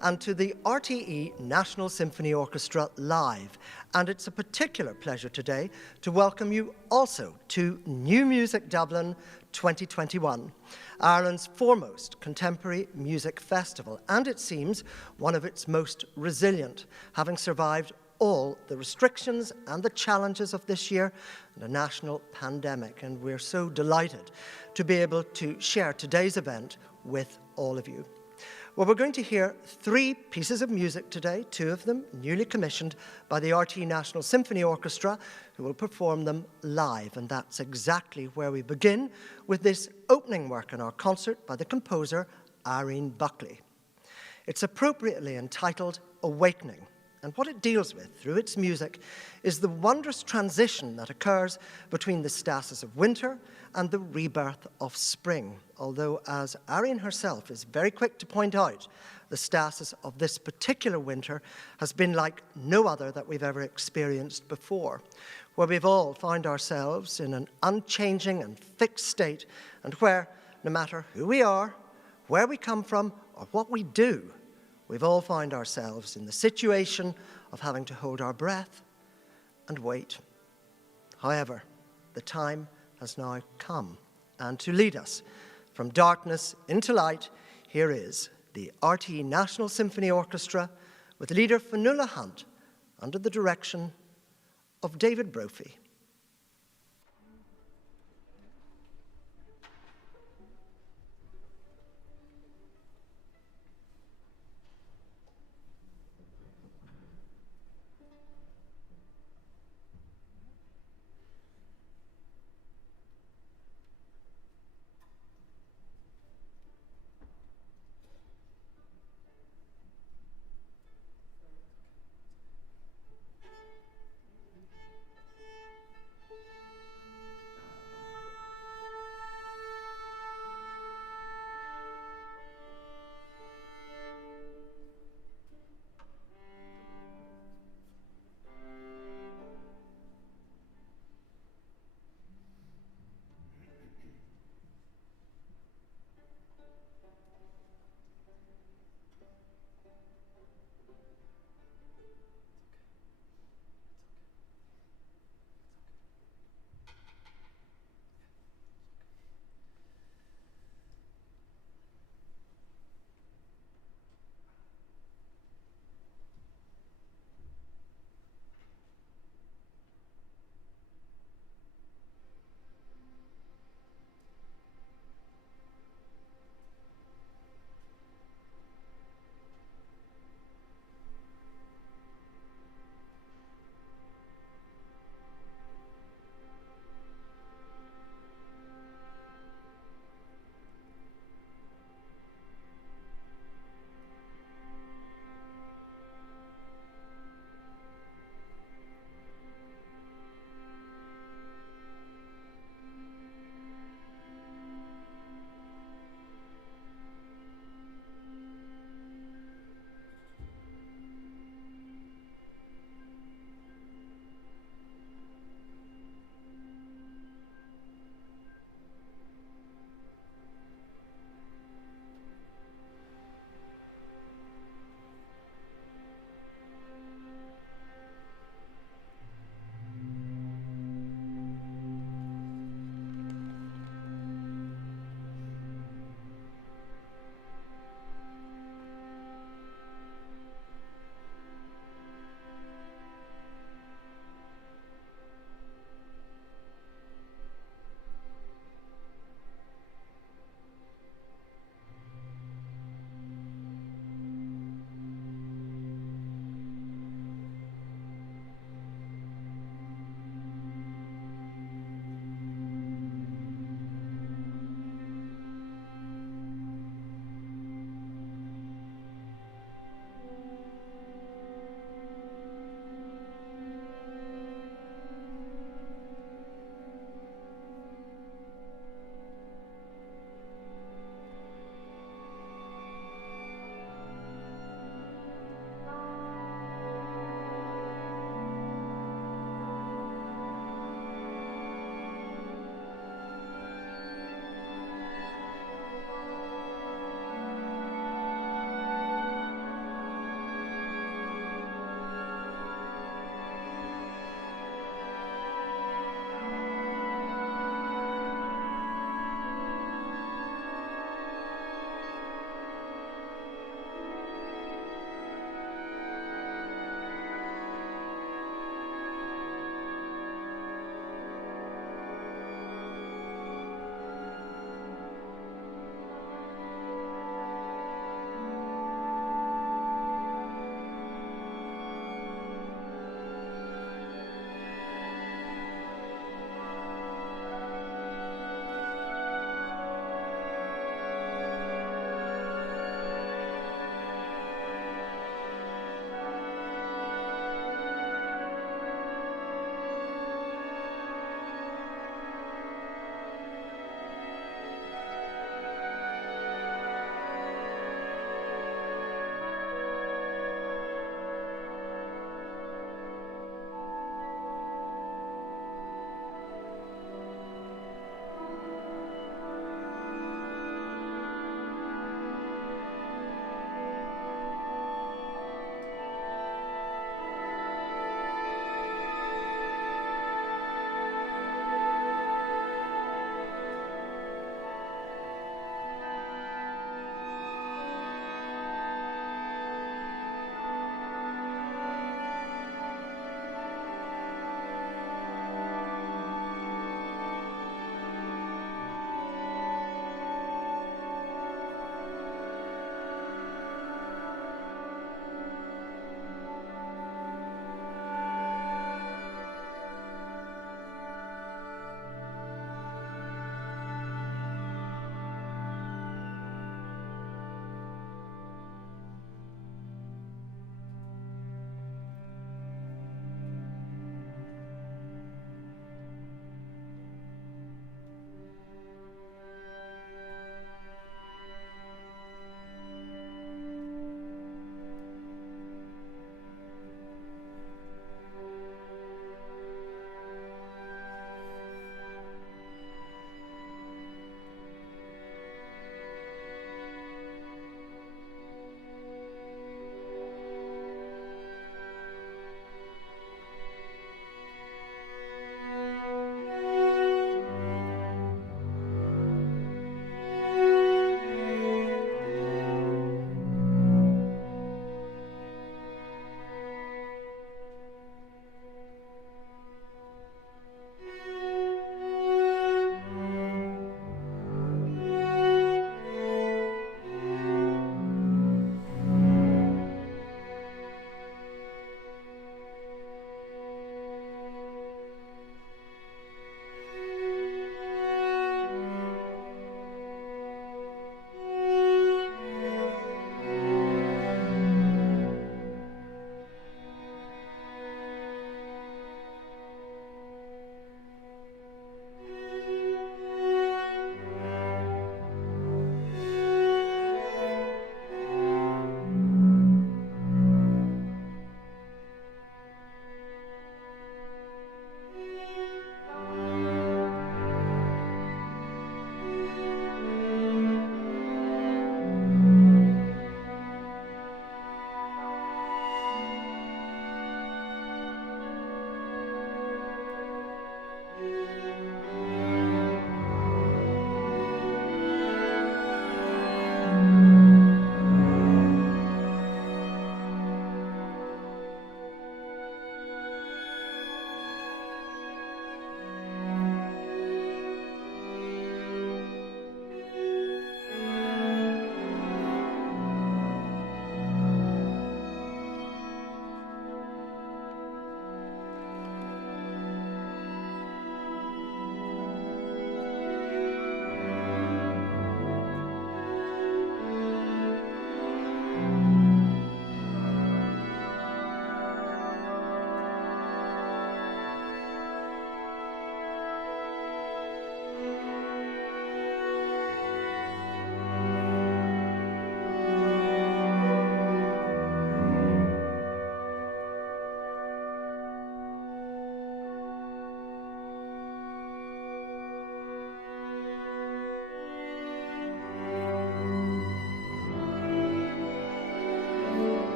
And to the RTÉ National Symphony Orchestra live. And it's a particular pleasure today to welcome you also to New Music Dublin 2021, Ireland's foremost contemporary music festival, and it seems one of its most resilient, having survived all the restrictions and the challenges of this year and a national pandemic. And we're so delighted to be able to share today's event with all of you. Well, we're going to hear 3 pieces of music today, 2 of them newly commissioned by the RTÉ National Symphony Orchestra, who will perform them live. And that's exactly where we begin with this opening work in our concert by the composer Irene Buckley. It's appropriately entitled Awakening. And what it deals with through its music is the wondrous transition that occurs between the stasis of winter and the rebirth of spring. Although, as Irene herself is very quick to point out, the stasis of this particular winter has been like no other that we've ever experienced before, where we've all found ourselves in an unchanging and fixed state, and where, no matter who we are, where we come from, or what we do, we've all found ourselves in the situation of having to hold our breath and wait. However, the time has now come, and to lead us from darkness into light, here is the RTÉ National Symphony Orchestra with leader Fionnuala Hunt under the direction of David Brophy.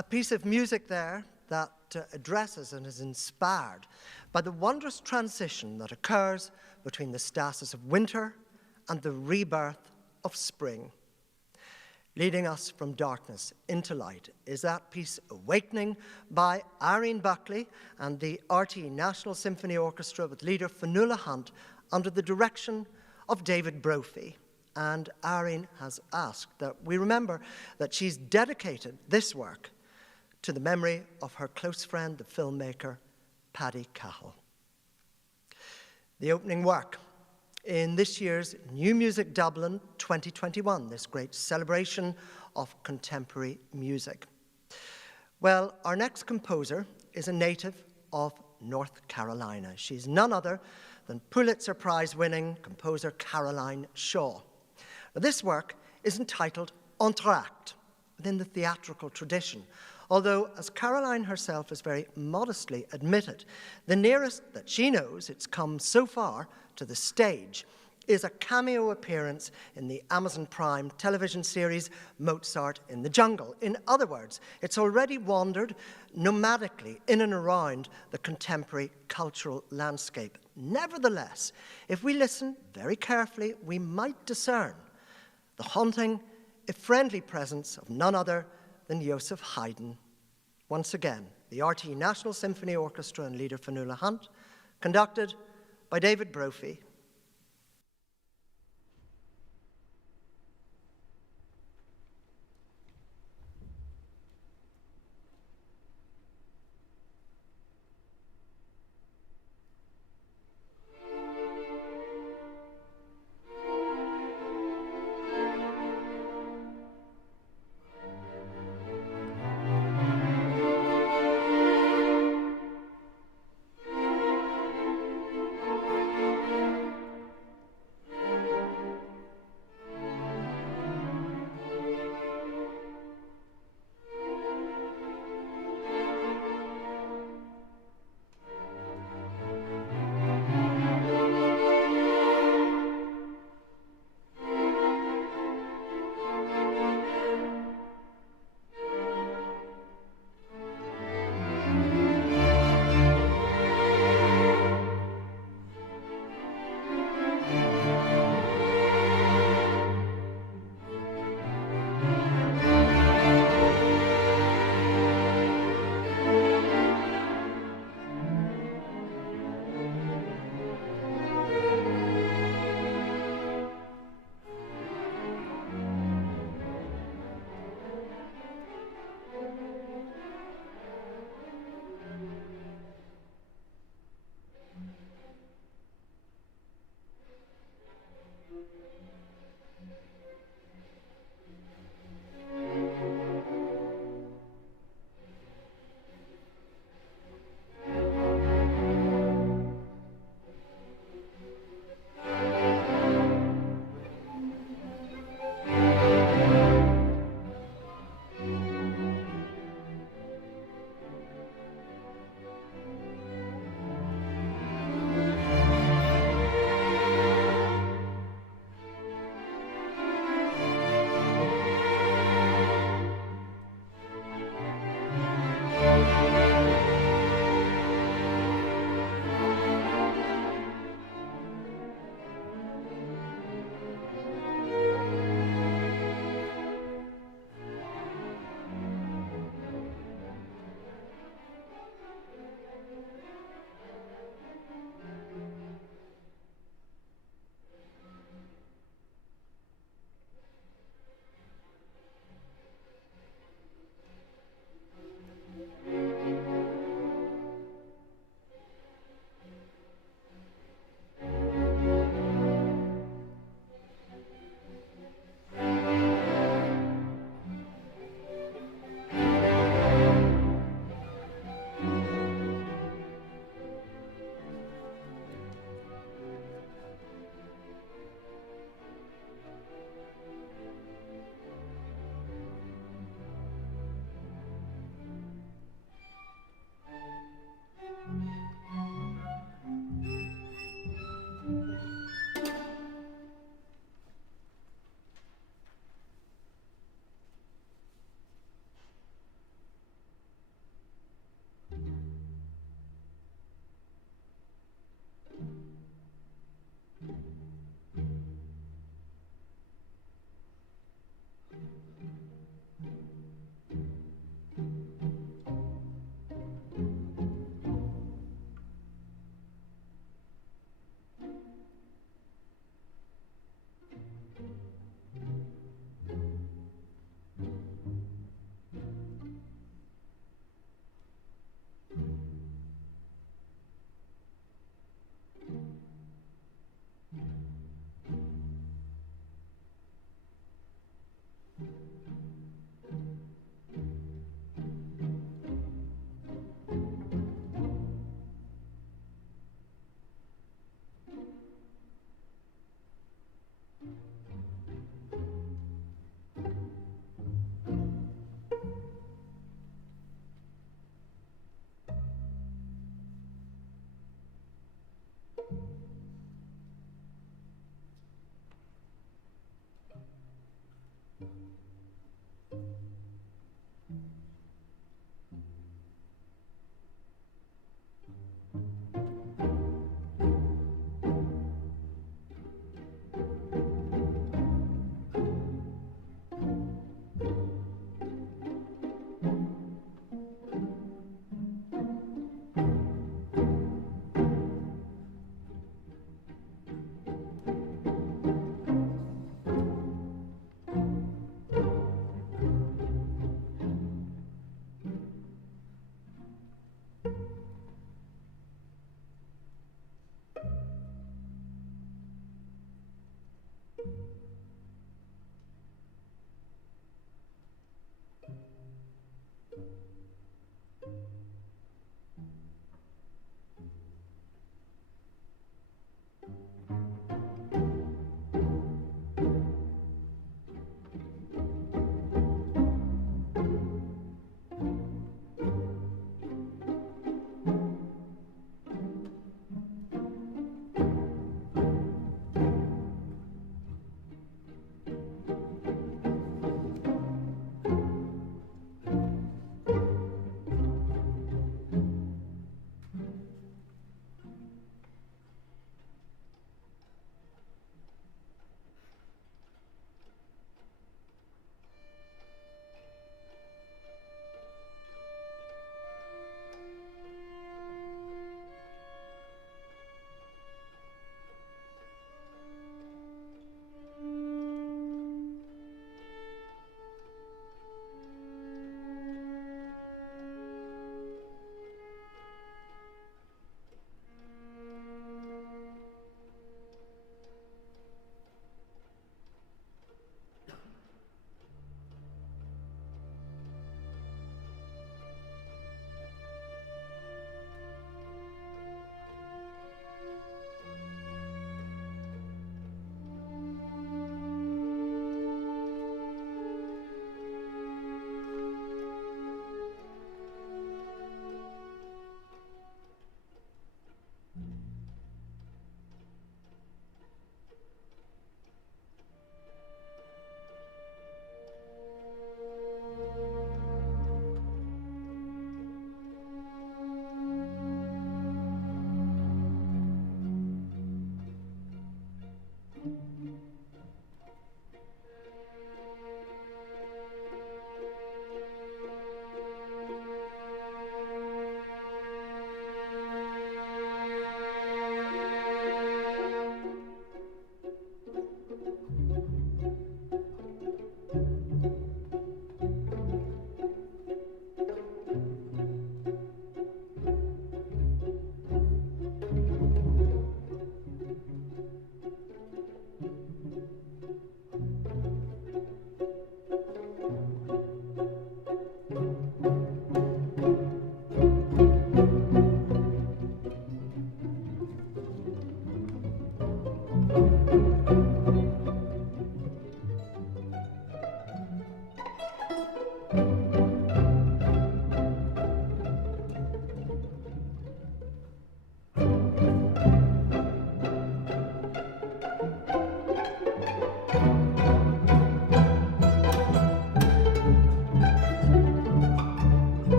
A piece of music there that addresses and is inspired by the wondrous transition that occurs between the stasis of winter and the rebirth of spring. Leading us from darkness into light is that piece Awakening by Irene Buckley and the RTÉ National Symphony Orchestra with leader Fionnuala Hunt under the direction of David Brophy. And Irene has asked that we remember that she's dedicated this work to the memory of her close friend, the filmmaker, Paddy Cahill. The opening work in this year's New Music Dublin 2021, this great celebration of contemporary music. Well, our next composer is a native of North Carolina. She's none other than Pulitzer Prize-winning composer Caroline Shaw. Now, this work is entitled Entr'acte, within the theatrical tradition, although, as Caroline herself has very modestly admitted, the nearest that she knows it's come so far to the stage is a cameo appearance in the Amazon Prime television series Mozart in the Jungle. In other words, it's already wandered nomadically in and around the contemporary cultural landscape. Nevertheless, if we listen very carefully, we might discern the haunting, if friendly presence of none other than Joseph Haydn. Once again, the RTÉ National Symphony Orchestra and leader Fionnuala Hunt, conducted by David Brophy.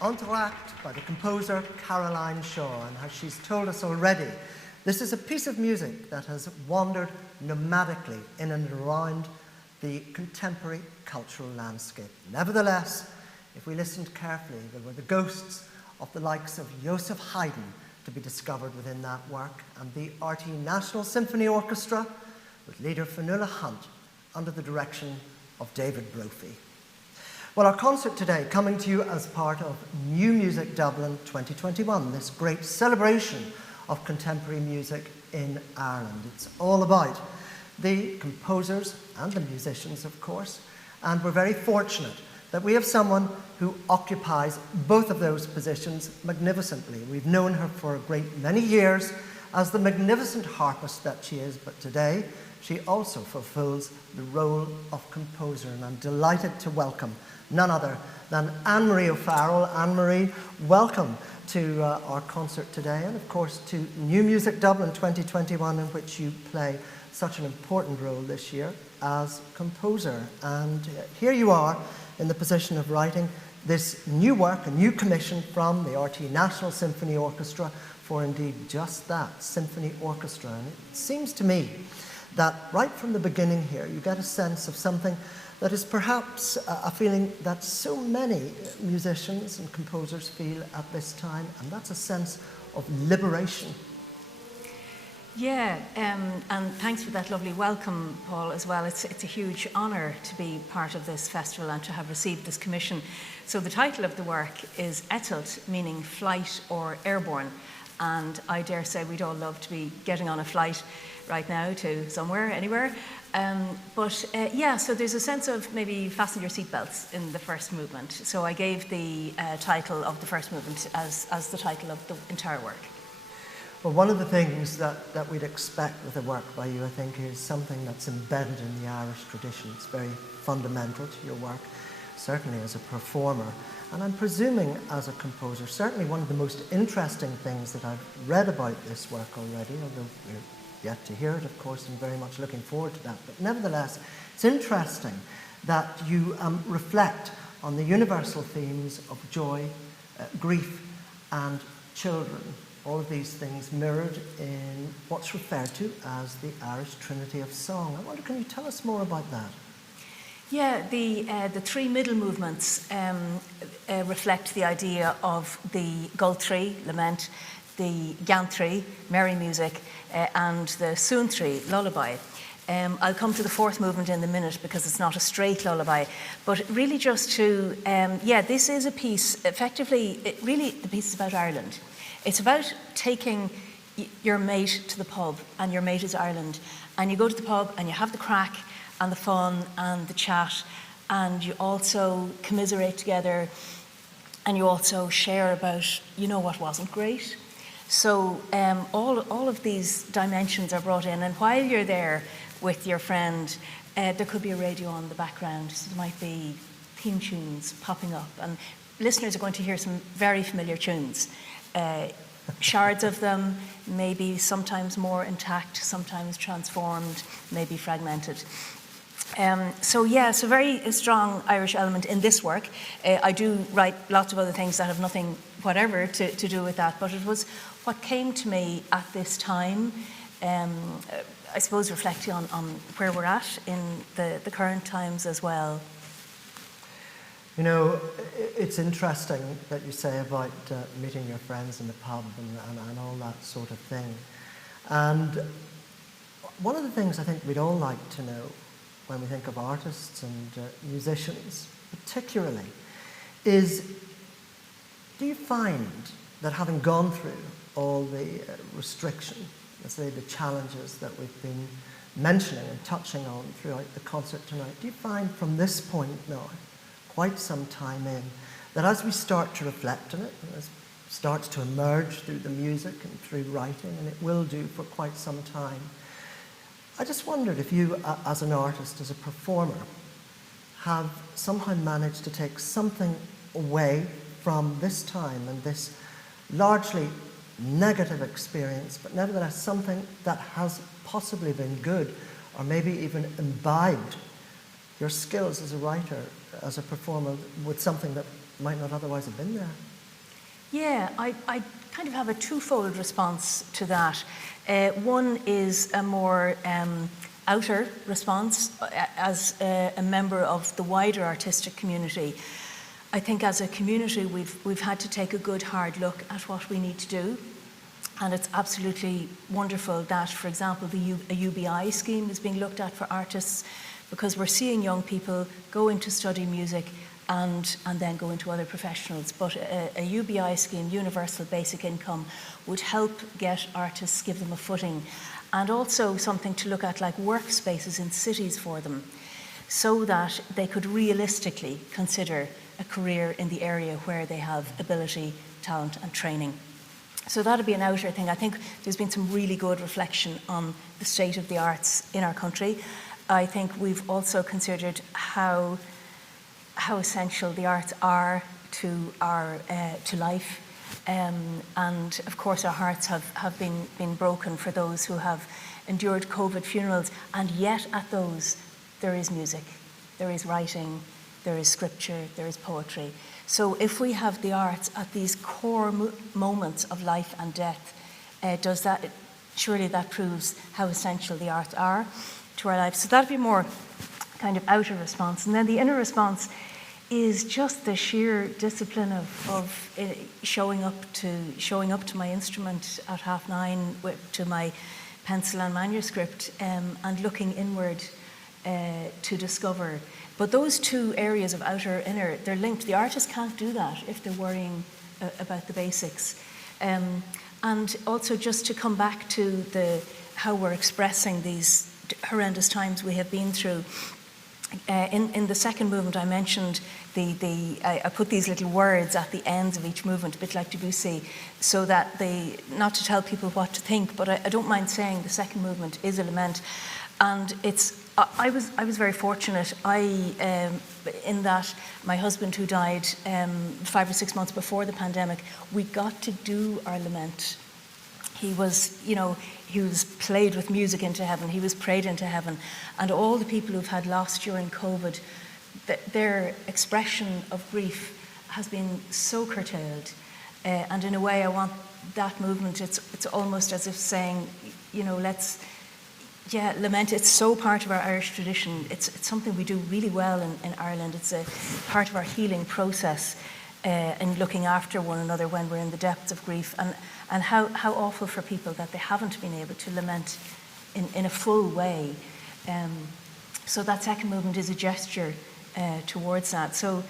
Entr'acte by the composer Caroline Shaw, and as she's told us already, this is a piece of music that has wandered nomadically in and around the contemporary cultural landscape. Nevertheless, if we listened carefully, there were the ghosts of the likes of Joseph Haydn to be discovered within that work, and the RTÉ National Symphony Orchestra, with leader Fionnuala Hunt, under the direction of David Brophy. Well, our concert today, coming to you as part of New Music Dublin 2021, this great celebration of contemporary music in Ireland. It's all about the composers and the musicians, of course, and we're very fortunate that we have someone who occupies both of those positions magnificently. We've known her for a great many years as the magnificent harpist that she is, but today she also fulfills the role of composer, and I'm delighted to welcome none other than Anne-Marie O'Farrell. Anne-Marie, welcome to our concert today, and of course to New Music Dublin 2021, in which you play such an important role this year as composer. And here you are in the position of writing this new work, a new commission from the RTÉ National Symphony Orchestra for indeed just that, symphony orchestra. And it seems to me that right from the beginning here you get a sense of something that is perhaps a feeling that so many musicians and composers feel at this time, and that's a sense of liberation. Yeah, and thanks for that lovely welcome, Paul, as well. It's a huge honour to be part of this festival and to have received this commission. So the title of the work is Eitilt, meaning flight or airborne, and I dare say we'd all love to be getting on a flight right now to somewhere, anywhere. Yeah, so there's a sense of maybe fasten your seatbelts in the first movement. So I gave the title of the first movement as the title of the entire work. Well, one of the things that we'd expect with a work by you, I think, is something that's embedded in the Irish tradition. It's very fundamental to your work, certainly as a performer, and I'm presuming as a composer. Certainly one of the most interesting things that I've read about this work already, although we're yet to hear it, of course, and very much looking forward to that. But nevertheless, it's interesting that you reflect on the universal themes of joy, grief, and children. All of these things mirrored in what's referred to as the Irish Trinity of Song. I wonder, can you tell us more about that? Yeah, the three middle movements reflect the idea of the Gultri, lament, the Gantri, merry music, and the Suntri, lullaby. I'll come to the fourth movement in a minute because it's not a straight lullaby, but really just to, this is a piece, effectively, the piece is about Ireland. It's about taking your mate to the pub, and your mate is Ireland, and you go to the pub and you have the crack and the fun and the chat, and you also commiserate together, and you also share about, what wasn't great. So all of these dimensions are brought in, and while you're there with your friend, there could be a radio on the background, so there might be theme tunes popping up, and listeners are going to hear some very familiar tunes. Shards of them, maybe sometimes more intact, sometimes transformed, maybe fragmented. So very strong Irish element in this work. I do write lots of other things that have nothing whatever to do with that, but it was what came to me at this time, I suppose reflecting on where we're at in the current times as well. It's interesting that you say about meeting your friends in the pub and all that sort of thing. And one of the things I think we'd all like to know when we think of artists and musicians particularly is, do you find that having gone through all the restriction, let's say the challenges that we've been mentioning and touching on throughout the concert tonight, do you find from this point now, quite some time in, that as we start to reflect on it, as it starts to emerge through the music and through writing, and it will do for quite some time, I just wondered if you, as an artist, as a performer, have somehow managed to take something away from this time and this largely negative experience, but nevertheless something that has possibly been good, or maybe even imbibed your skills as a writer, as a performer, with something that might not otherwise have been there? Yeah, I kind of have a twofold response to that. One is a more outer response as a member of the wider artistic community. I think as a community we've had to take a good hard look at what we need to do, and it's absolutely wonderful that, for example, a UBI scheme is being looked at for artists, because we're seeing young people go in to study music and then go into other professionals. But a UBI scheme, Universal Basic Income, would help get artists, give them a footing, and also something to look at like workspaces in cities for them, so that they could realistically consider a career in the area where they have ability, talent and training. So that'd be an outer thing. I think there's been some really good reflection on the state of the arts in our country. I think we've also considered how essential the arts are to our to life, and of course our hearts have been broken for those who have endured COVID funerals, and yet at those there is music, there is writing, there is scripture, there is poetry. So if we have the arts at these core moments of life and death, surely that proves how essential the arts are to our lives. So that'd be more kind of outer response. And then the inner response is just the sheer discipline of showing up to my instrument at 9:30 to my pencil and manuscript, and looking inward to discover. But those two areas of outer, inner, they're linked. The artist can't do that if they're worrying about the basics. And also just to come back to how we're expressing these horrendous times we have been through. In the second movement, I mentioned I put these little words at the ends of each movement, a bit like Debussy, so that not to tell people what to think, but I don't mind saying the second movement is a lament. And I was very fortunate. In that my husband, who died 5 or 6 months before the pandemic, we got to do our lament. He was played with music into heaven. He was prayed into heaven. And all the people who've had loss during COVID, their expression of grief has been so curtailed. And in a way, I want that movement, it's almost as if saying, lament. It's so part of our Irish tradition. It's something we do really well in Ireland. It's a part of our healing process in looking after one another when we're in the depths of grief. And how awful for people that they haven't been able to lament in a full way. So that second movement is a gesture towards that. So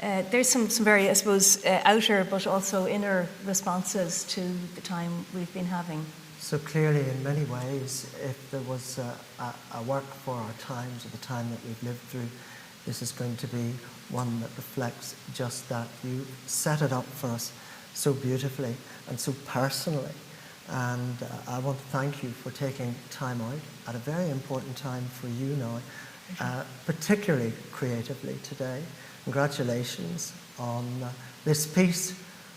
there's some very, I suppose, outer but also inner responses to the time we've been having. So clearly, in many ways, if there was a work for our times, or the time that we've lived through, this is going to be one that reflects just that. You set it up for us so beautifully and so personally. And I want to thank you for taking time out at a very important time for you now, particularly creatively today. Congratulations on this piece,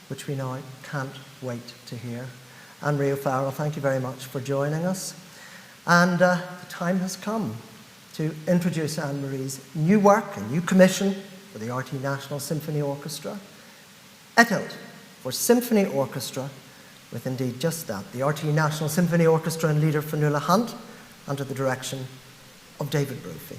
which we now can't wait to hear. Anne-Marie O'Farrell, thank you very much for joining us. And the time has come to introduce Anne-Marie's new work, a new commission for the RTÉ National Symphony Orchestra. Eitilt for symphony orchestra, with indeed just that, the RTÉ National Symphony Orchestra and leader Fionnuala Hunt, under the direction of David Brophy.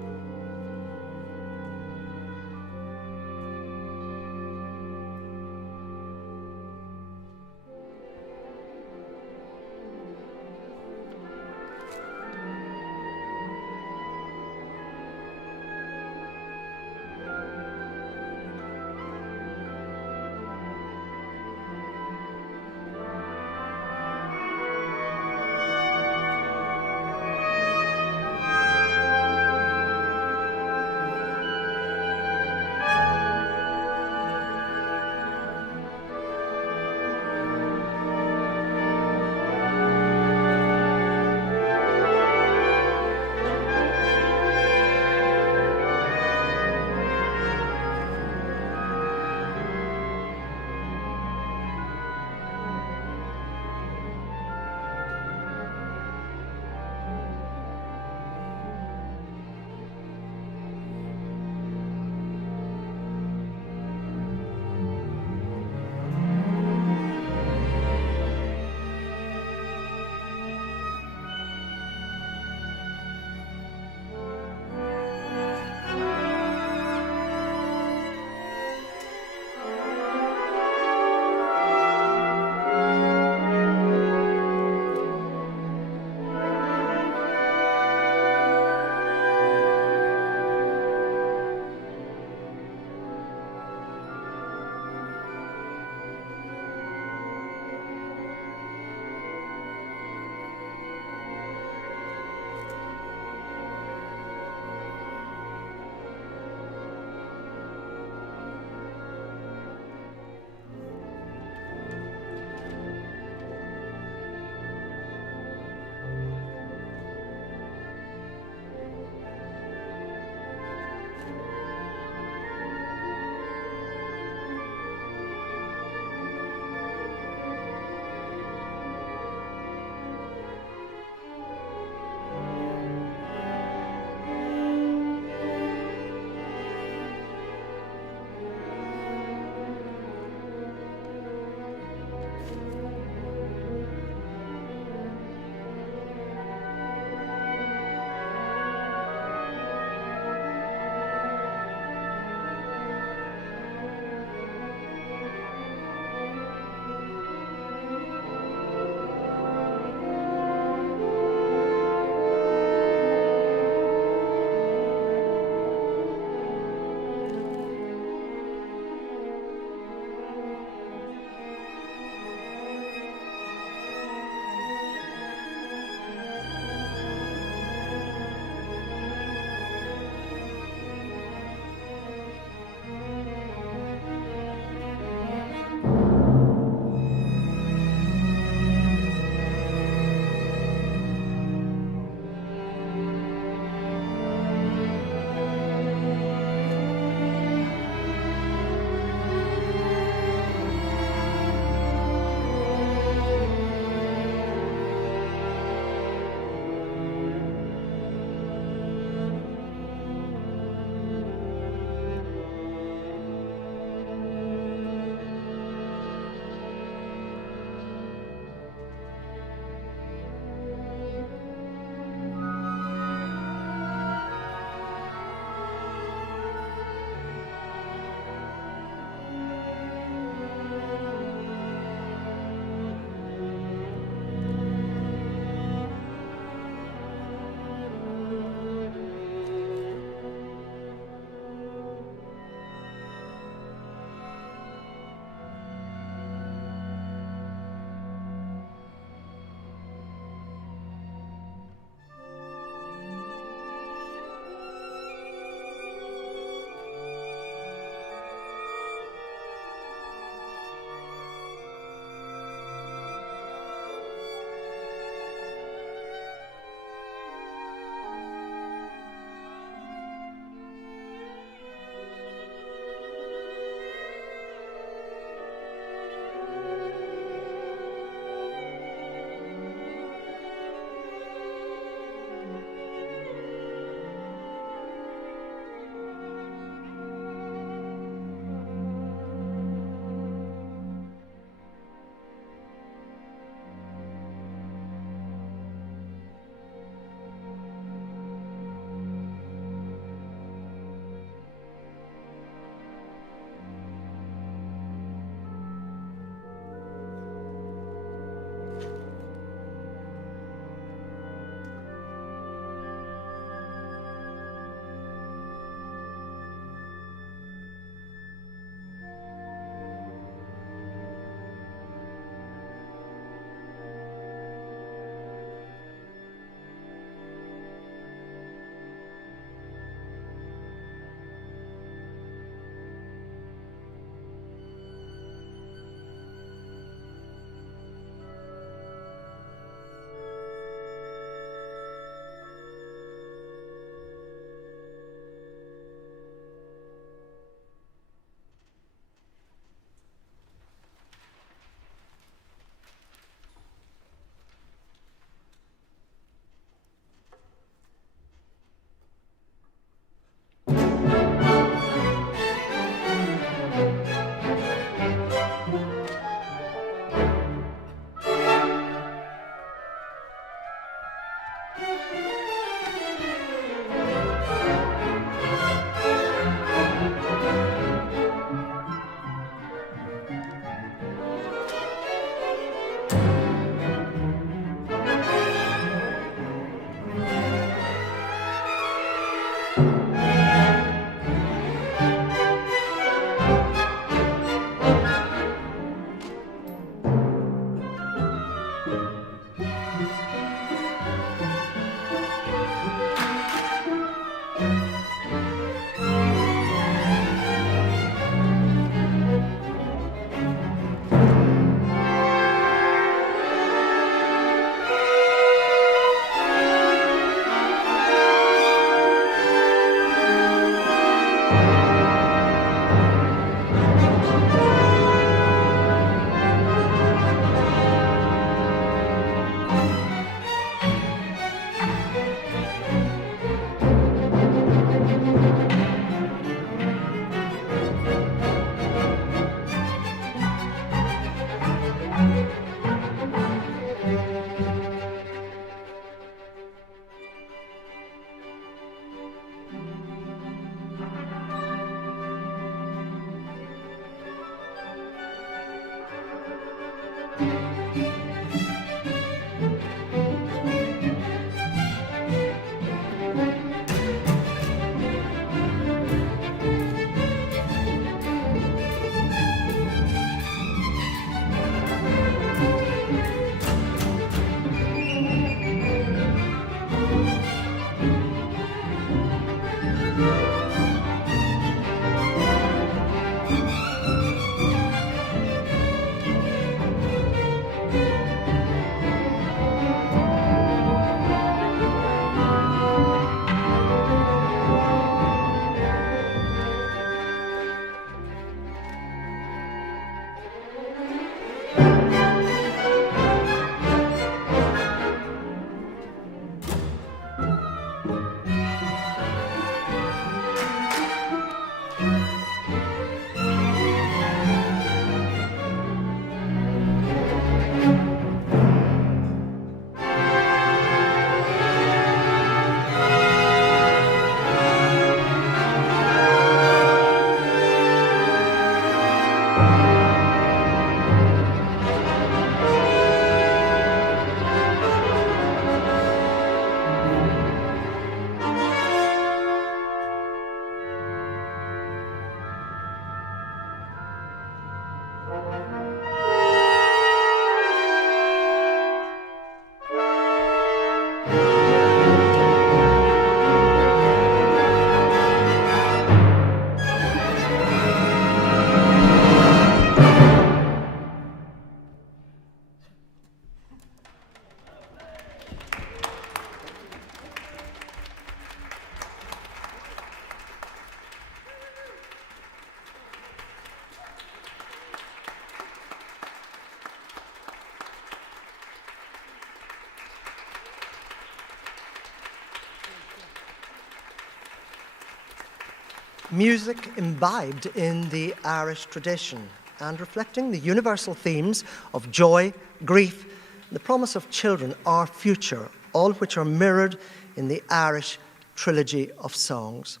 Music imbibed in the Irish tradition and reflecting the universal themes of joy, grief, the promise of children, our future, all which are mirrored in the Irish trilogy of songs.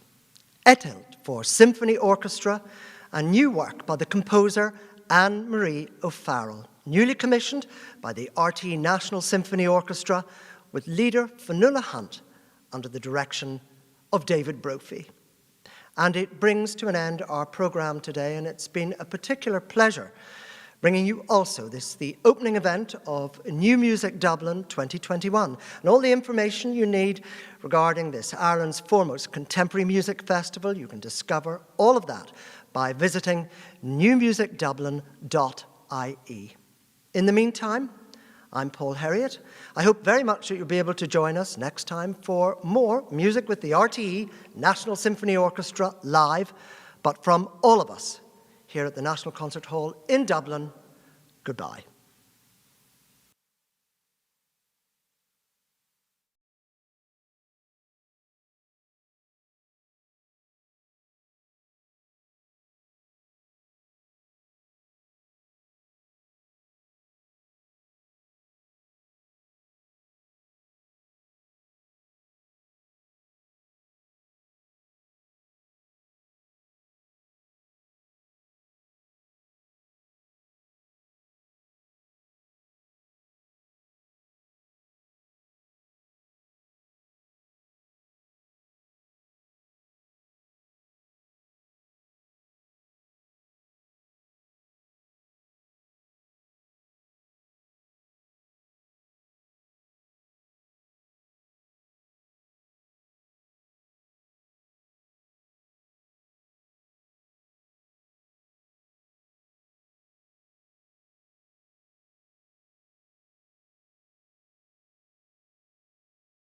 Eitilt for symphony orchestra, a new work by the composer Anne-Marie O'Farrell, newly commissioned by the RTÉ National Symphony Orchestra with leader Fionnuala Hunt under the direction of David Brophy. And it brings to an end our programme today, and it's been a particular pleasure bringing you also the opening event of New Music Dublin 2021. And all the information you need regarding this, Ireland's foremost contemporary music festival, you can discover all of that by visiting newmusicdublin.ie. In the meantime, I'm Paul Herriott. I hope very much that you'll be able to join us next time for more music with the RTÉ National Symphony Orchestra live. But from all of us here at the National Concert Hall in Dublin, goodbye.